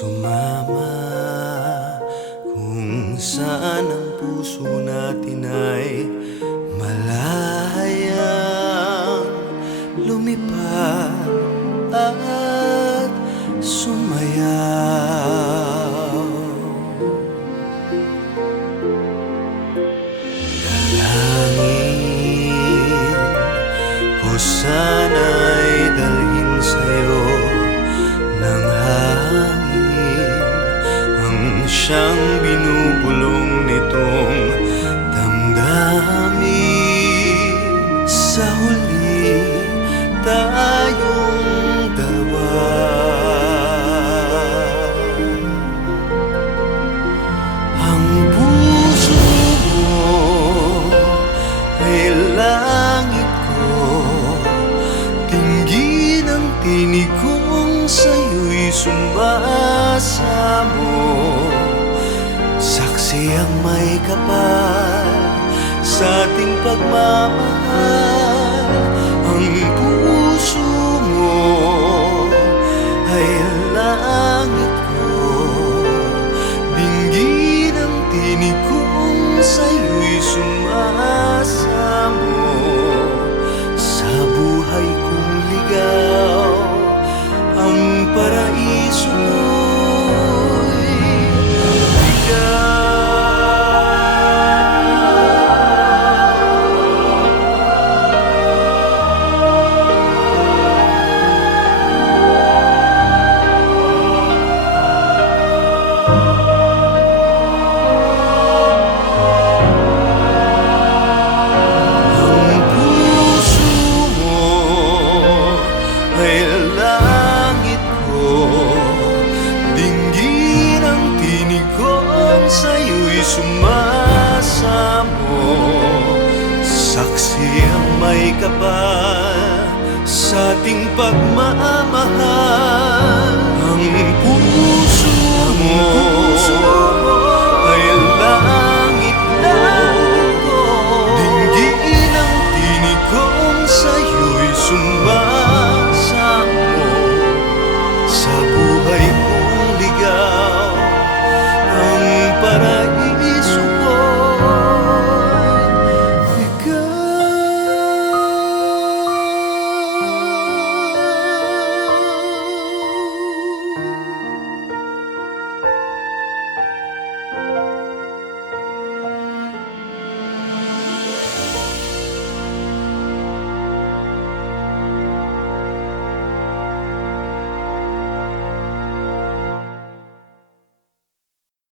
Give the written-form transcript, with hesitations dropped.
Sumama kung saan ang puso natin ay malayang lumipad at sumayaw. Dalangin ko sana'y dalhin sa'yo ng hangin ang siyang binubulong nitong damdamin. Sa huli tayong dalawa, ang puso mo ay langit ko, tinggin ang tinig kong sa'yo'y sumasamo. Saksi ang may kapal sa ating pagmamahal. Ang puso mo ay langit ko, dinggin ang tinig kong sa'yo'y sumasamo. Sa buhay kong ligaw, ang paraiso mo'y ikaw. Sa'yo'y sumasamo, saksi ang may kapal sa ating pagmamahal.